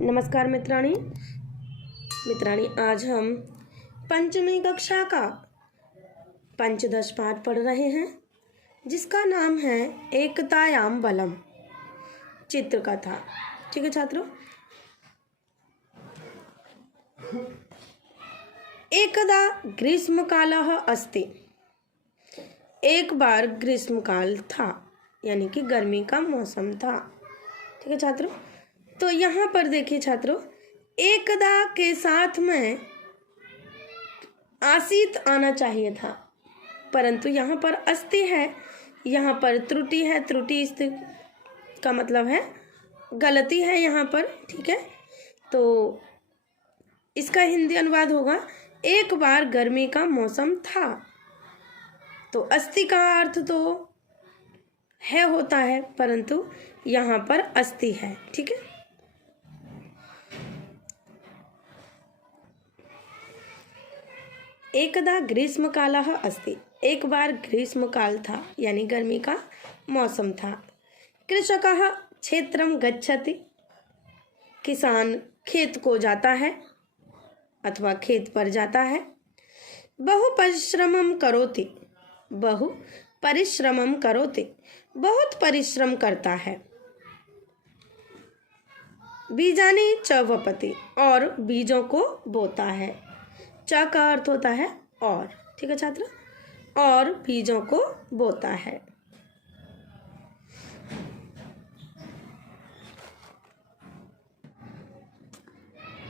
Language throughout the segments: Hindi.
नमस्कार मित्राणी। आज हम पंचमी कक्षा का पंचदश पाठ पढ़ रहे हैं, जिसका नाम है एकतायाम बलम चित्रकथा। ठीक है छात्रों। एकदा ग्रीष्मकालः अस्ति। एक बार ग्रीष्मकाल था, यानी कि गर्मी का मौसम था। ठीक है छात्रों। तो यहाँ पर देखिए छात्रों, एकदा के साथ में आसीत आना चाहिए था, परंतु यहाँ पर अस्ति है, यहाँ पर त्रुटि है। त्रुटि का मतलब है गलती है यहाँ पर। ठीक है, तो इसका हिंदी अनुवाद होगा एक बार गर्मी का मौसम था। तो अस्ति का अर्थ तो है होता है, परंतु यहाँ पर अस्ति है। ठीक है। एकदा ग्रीष्मकालः अस्ति। एक बार ग्रीष्मकाल था, यानी गर्मी का मौसम था। कृषकः क्षेत्रम गच्छति। किसान खेत को जाता है अथवा खेत पर जाता है। बहु परिश्रमम करोति। बहु परिश्रमम करोति, बहुत परिश्रम करता है। बीजानि च वपति, और बीजों को बोता है। च का अर्थ होता है और। ठीक है छात्र, और बीजों को बोता है।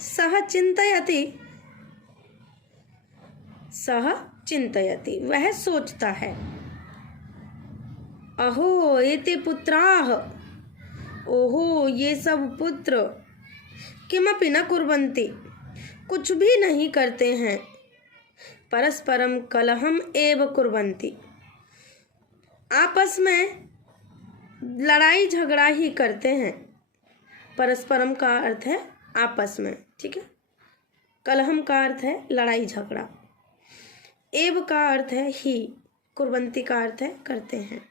सह चिंतयति। सह चिंतयति, वह सोचता है। अहो एते पुत्राः। ओहो ये सब पुत्र। किमपि न कुर्वन्ति, कुछ भी नहीं करते हैं। परस्परम कलहम एव कुर्वन्ति, आपस में लड़ाई झगड़ा ही करते हैं। परस्परम का अर्थ है आपस में। ठीक है, कलहम का अर्थ है लड़ाई झगड़ा, एव का अर्थ है ही, कुर्वन्ति का अर्थ है करते हैं।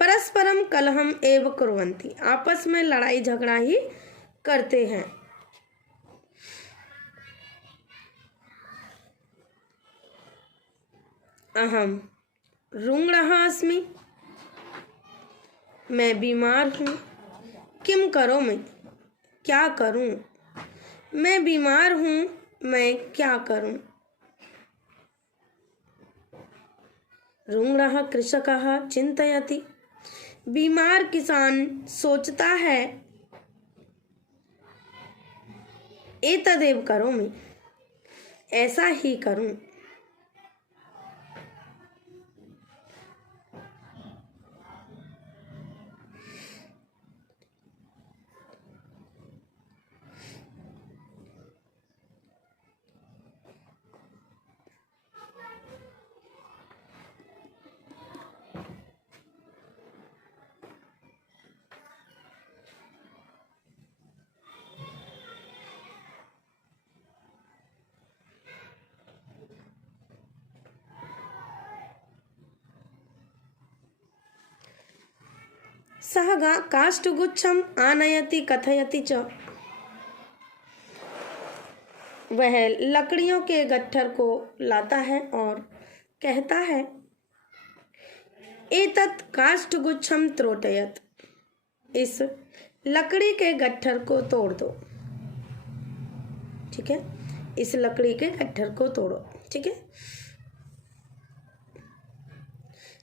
परस्परम कलहम एव कुर्वन्ति, आपस में लड़ाई झगड़ा ही करते हैं। अहम रुग्णः अस्मि। मैं बीमार हूँ। किम करोमि, क्या करूँ। मैं बीमार हूँ, मैं क्या करूँ। रुग्णः कृषकः चिंतयति। बीमार किसान सोचता है। एतदेव करोमि, ऐसा ही करूँ। सह काष्ठगुच्छम आनयति कथयति च। वह लकड़ियों के गट्ठर को लाता है और कहता है। एतत् काष्ठगुच्छम त्रोटयत, इस लकड़ी के गट्ठर को तोड़ दो। ठीक है, इस लकड़ी के गट्ठर को तोड़ो। ठीक है।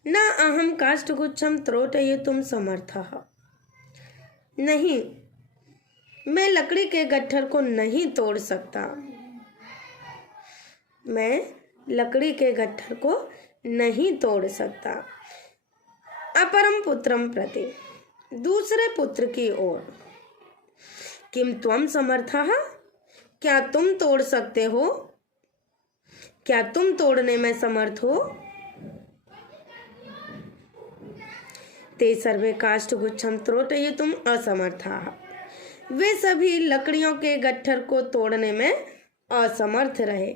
न अहम काष्ठगुच्छम त्रोटयितुम समर्थः। नहीं, मैं लकड़ी के गट्ठर को नहीं तोड़ सकता। मैं लकड़ी के गट्ठर को नहीं तोड़ सकता। अपरम पुत्रम प्रति, दूसरे पुत्र की ओर। किम त्वम समर्थः, क्या तुम तोड़ सकते हो। क्या तुम तोड़ने में समर्थ हो। ते सर्वे काष्ठगुच्छम त्रोटयितुम असमर्थाः। वे सभी लकड़ियों के गट्ठर को तोड़ने में असमर्थ रहे,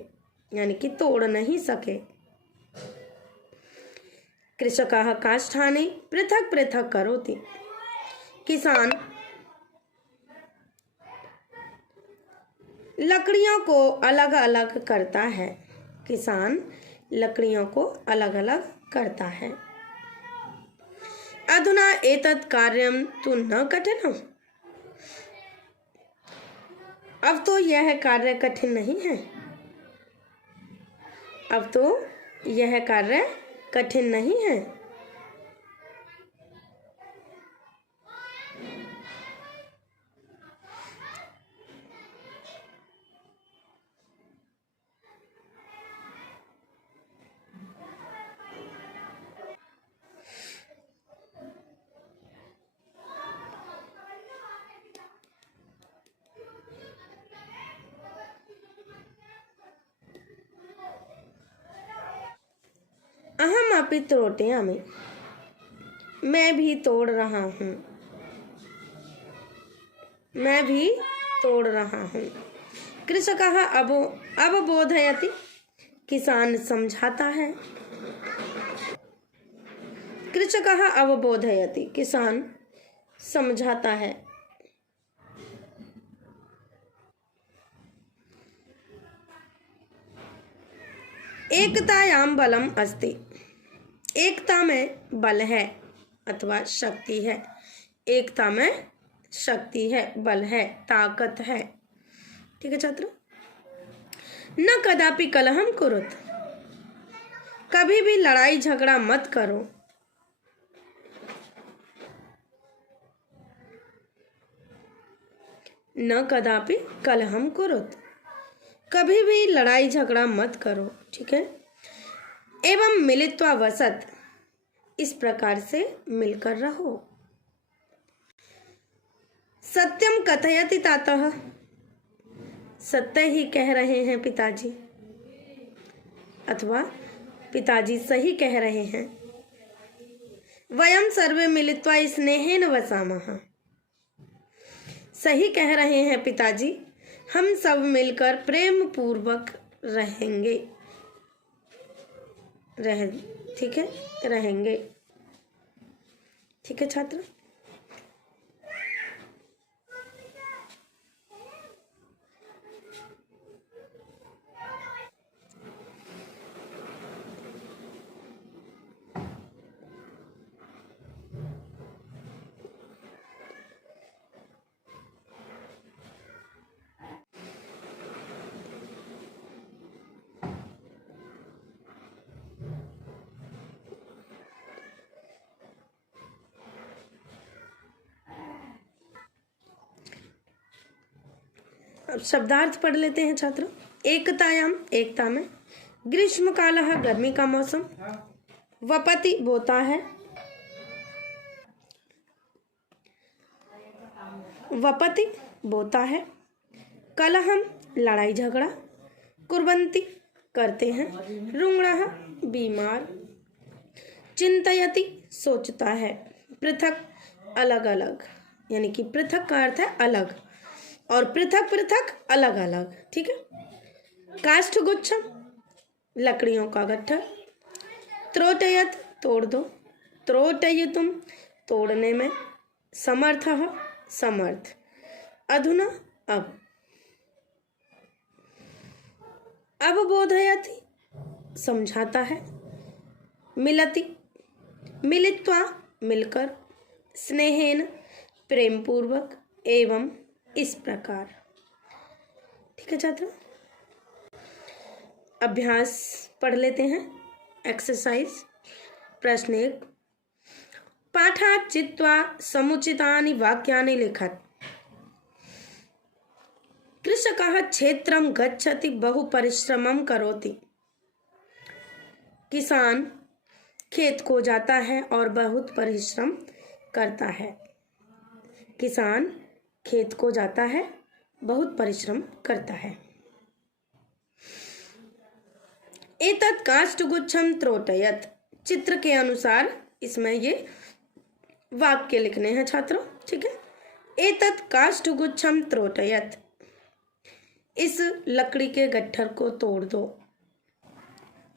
यानी कि तोड़ नहीं सके। कृषकाः काष्ठानि पृथक पृथक करोति। किसान लकड़ियों को अलग अलग करता है। किसान लकड़ियों को अलग अलग करता है। अधुना एतत् कार्यं तु न कठिनम्। अब तो यह कार्य कठिन नहीं है। अब तो यह कार्य कठिन नहीं है। अहम अपि त्रोटयामि। मैं भी तोड़ रहा हूँ। मैं भी तोड़ रहा हूँ। कृषकः अवबोधयति। किसान समझाता है। कृषकः अवबोधयति। किसान समझाता है। एकतायां बलम अस्ति। एकता में बल है अथवा शक्ति है। एकता में शक्ति है, बल है, ताकत है। ठीक है छात्र। न कदापि कलहम कुरुत। कभी भी लड़ाई झगड़ा मत करो। न कदापि कलहम कुरुत। कभी भी लड़ाई झगड़ा मत करो। ठीक है। एवं मिलित्वा वसत। इस प्रकार से मिलकर रहो। सत्यम कथयति तातः। सत्य ही कह रहे हैं पिताजी, अथवा पिताजी सही कह रहे हैं। वयम सर्वे मिलित्वा स्नेहेन वसामः। सही कह रहे हैं पिताजी, हम सब मिलकर प्रेम पूर्वक रहेंगे। ठीक है, रहेंगे। ठीक है छात्र। अब शब्दार्थ पढ़ लेते हैं छात्र। एकतायाम, एकता में। ग्रीष्म काल, गर्मी का मौसम। वपति, बोता है। वपति, बोता है। कलहम, लड़ाई झगड़ा। कुर्वन्ति, करते हैं। रुग्णः, बीमार। चिंतयति, सोचता है। पृथक, अलग अलग, यानी कि पृथक का अर्थ है अलग, और पृथक पृथक अलग अलग। ठीक है। काष्ठगुच्छम, लकड़ियों का गट्ठर। त्रोटयत, तोड़ दो। त्रोटयितुम, तोड़ने में। समर्थः, समर्थ। अधुना, अब। अवबोधयति, समझाता है। मिलति, मिलित्वा, मिलकर। स्नेहेन, प्रेम पूर्वक। एवं, इस प्रकार। ठीक है छात्र। अभ्यास पढ़ लेते हैं। एक्सरसाइज प्रश्न 1। पाठात् चित्वा समुचितानि वाक्यानि लिखत। कृषकः क्षेत्रं गच्छति बहु परिश्रमं करोति। किसान खेत को जाता है और बहुत परिश्रम करता है। किसान खेत को जाता है, बहुत परिश्रम करता है। एतत् काष्ठगुच्छं त्रोटयत। चित्र के अनुसार इसमें ये वाक्य लिखने हैं छात्रों। ठीक है। एतत् काष्ठगुच्छं त्रोटयत। इस लकड़ी के गट्ठर को तोड़ दो।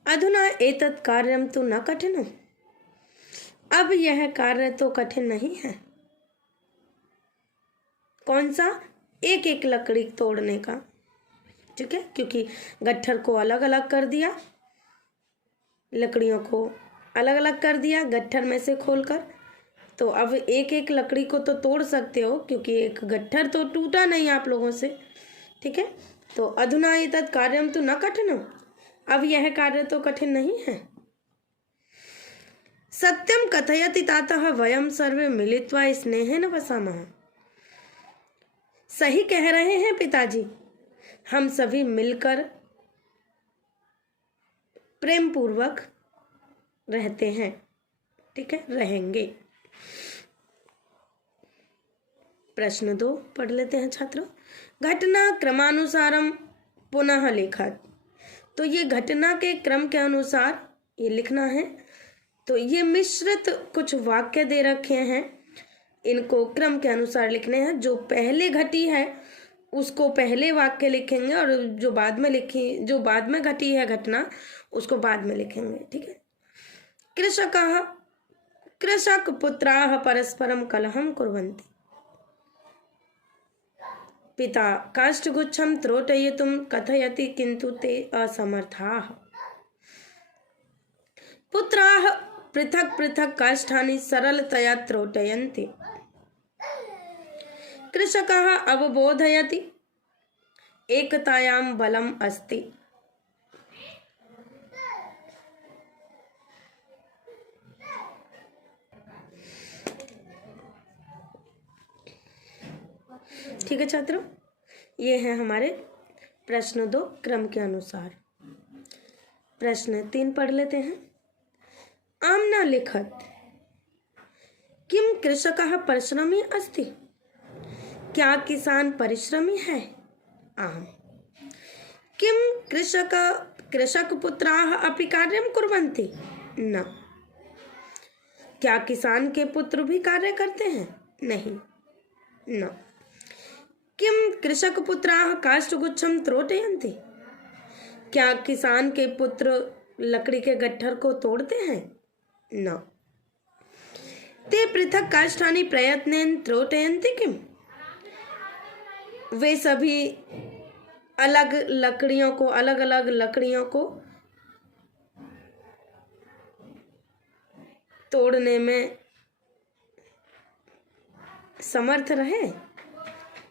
अधुना एतत् कार्यं तु न कठिनम्। अब यह कार्य तो कठिन नहीं है। कौन सा? एक एक लकड़ी तोड़ने का। ठीक है, क्योंकि गट्ठर को अलग अलग कर दिया, लकड़ियों को अलग अलग कर दिया गट्ठर में से खोलकर। तो अब एक एक लकड़ी को तो तोड़ सकते हो, क्योंकि एक गट्ठर तो टूटा नहीं आप लोगों से, ठीक है। तो अधुना एतत् कार्यम तो न कठिनम, अब यह कार्य तो कठिन नहीं है। सत्यम कथयति तातः वयम सर्वे मिलित्वा स्नेहेन वसामः। सही कह रहे हैं पिताजी, हम सभी मिलकर प्रेम पूर्वक रहते हैं, ठीक है, रहेंगे। प्रश्न 2 पढ़ लेते हैं छात्रों। घटना क्रमानुसारम पुनः लिखत। तो ये घटना के क्रम के अनुसार ये लिखना है। तो ये मिश्रित कुछ वाक्य दे रखे हैं, इनको क्रम के अनुसार लिखने हैं। जो पहले घटी है उसको पहले वाक्य लिखेंगे, और जो बाद में घटी है घटना उसको बाद में लिखेंगे, ठीक है। कृषक पुत्राः परस्परं कलहं कुर्वन्ति। पिता काष्ठगुच्छं त्रोटयितुं कथयति किन्तु ते असमर्थाः। पुत्राः पृथक पृथक काष्ठानि सरलतया त्रोटयन्ति। कृषकः अवबोधयति एकतायां बलम् अस्ति। ठीक है छात्रों, ये है हमारे प्रश्न 2 क्रम के अनुसार। प्रश्न 3 पढ़ लेते हैं। आम्ना लिखत किम कृषकः परिश्रमी अस्ति। क्या किसान परिश्रमी है। आम। किम कृषक पुत्राः अपि कार्यं कुर्वन्ति। न। क्या किसान के पुत्र भी कार्य करते हैं। नहीं। न। किम कृषक पुत्राः काष्ठगुच्छं त्रोटयन्ति। क्या किसान के पुत्र लकड़ी के गट्ठर को तोड़ते हैं। न। ते पृथक काष्ठानि प्रयत्नेन त्रोटयन्ति किम। वे सभी अलग अलग लकड़ियों को तोड़ने में समर्थ रहे।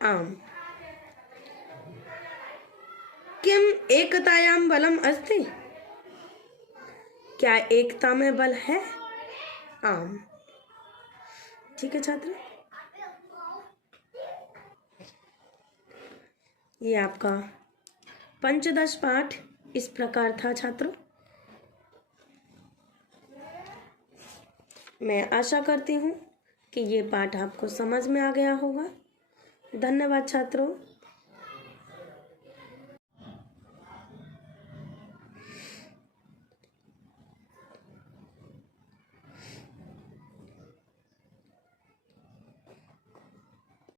आम। किम एकतायां बलम अस्ति। क्या एकता में बल है। आम। ठीक है छात्र, ये आपका पंचदश पाठ इस प्रकार था छात्रों। मैं आशा करती हूँ कि ये पाठ आपको समझ में आ गया होगा। धन्यवाद छात्रों।